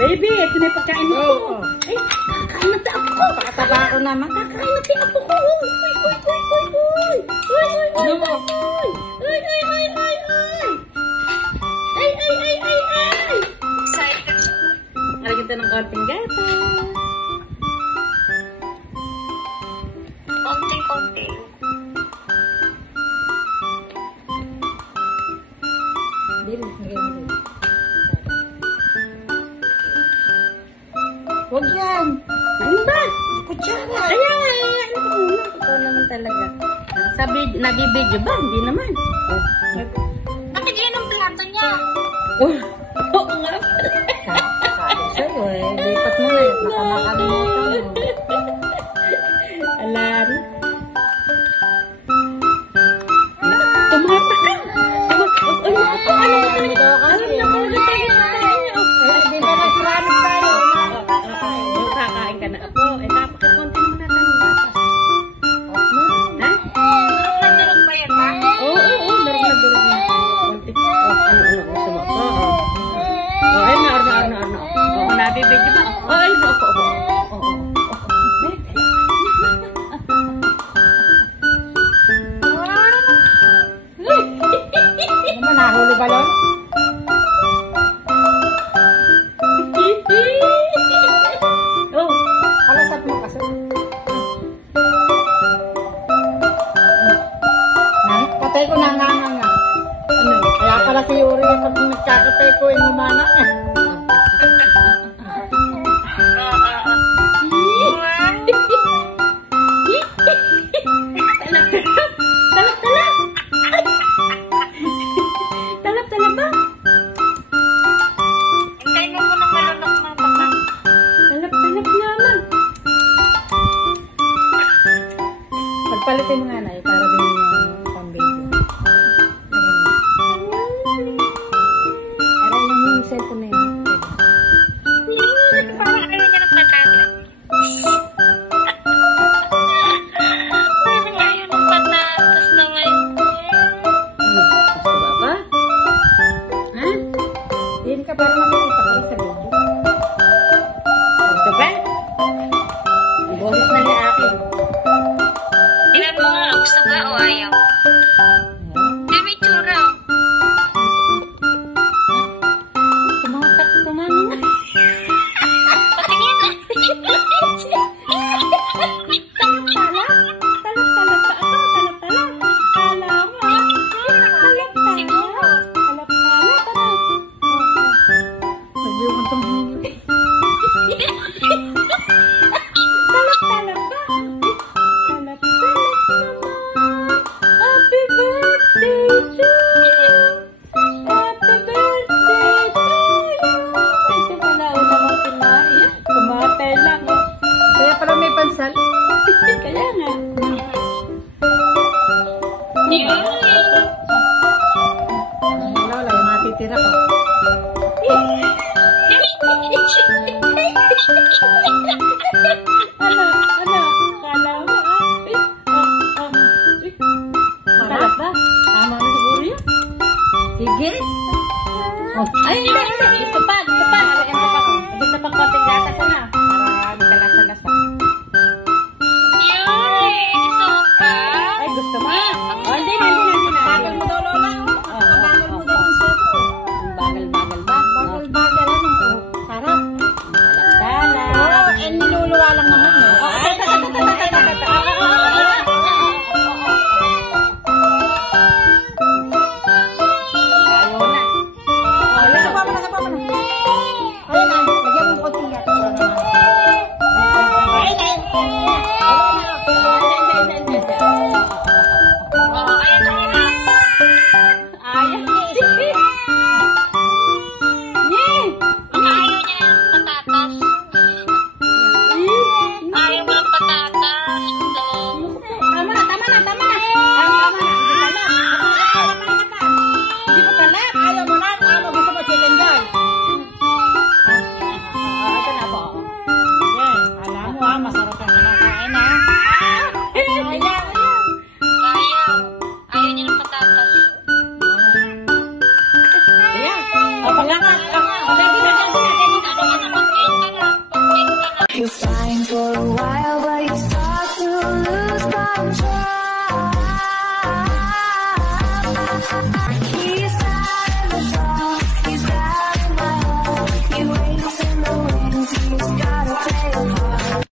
Baby, ito na yung pagkain mo. Oo. Ay, kakain na ako ko. Pakataba ko naman. Kakain na ako ko. Uy, uy, uy, uy, uy. Uy, uy, uy, Ano mo? uy. Uy, uy, uy, uy, uy. Ay, ay, ay, ay, ay. Excited siya. Nalagyan tayo ng konting gatas. Konting-konti. Dili, ngayon. Huwag yan. Ano ba? Kutsara. Kaya nga, ano ko muna. Ikaw naman talaga. Sabi, nabibidyo ba? Hindi naman. Bakit yun ang plato niya? Oh, oo nga pala. Sabi sa'yo eh. Lipat mo na eh. Nakamakalimutan mo. Alam. Tumata ka. Ano daw kasi? Hindi ba nag-promise tayo na? Kakain ka na ako. Eh, kapakakunti naman natin yung gatas. Ha? Durog ba yan, ma? Oo, durog na durog na. Konti. Ano, gusto mo ako? Ay, na. Oo, nabibidyo ba? Ay, ako. Oo. Ano ba, nahuli balon? Oh, Kalasat mo kasi. Patay ko na nga. ano? Kaya pala si Yuri yung pag nagkakape ko, inumana niya. Talap ba? Hintayin mo muna malunok ng baka. Talap naman. Pagpalitin mo nga na eh, para din yung pang-baby. Aray yung cellphone na yun. Parang ayaw niya ng patata. Parang ayaw ng patatas naman. Gusto ba ba? Ha? Yun ka para makikita ka rin sa video. Gusto ba? Ang boses na ni akin. Tingnan mo nga, gusto ba o ayaw?